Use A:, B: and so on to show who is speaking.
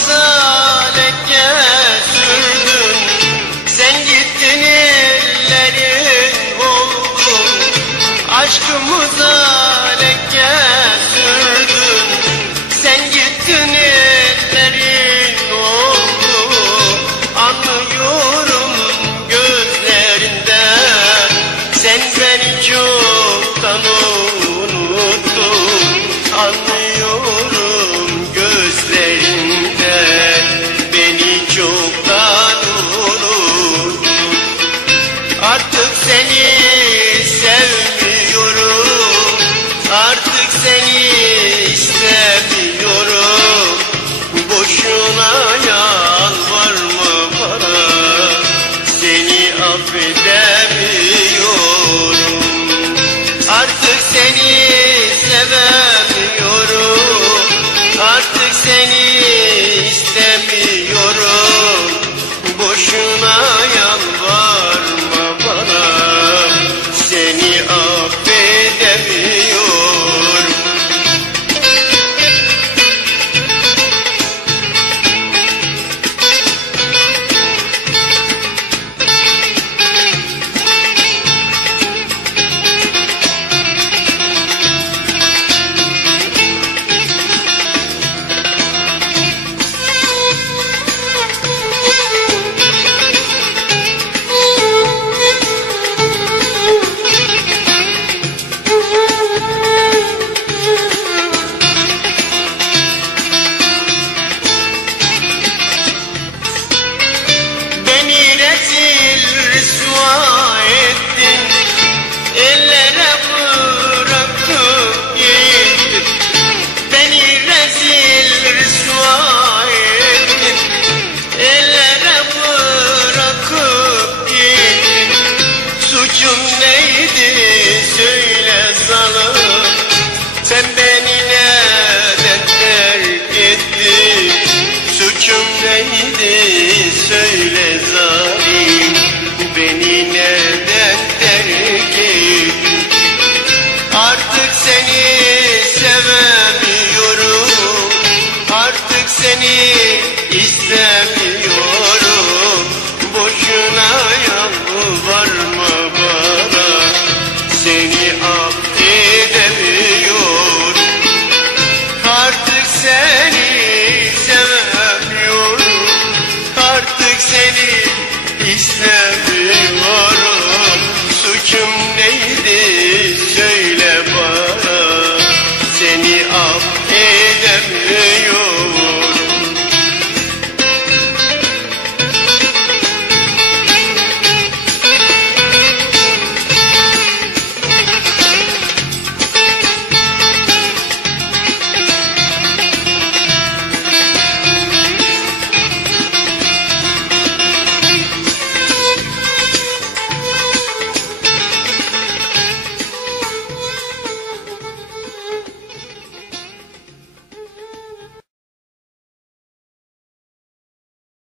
A: i'm Yeah.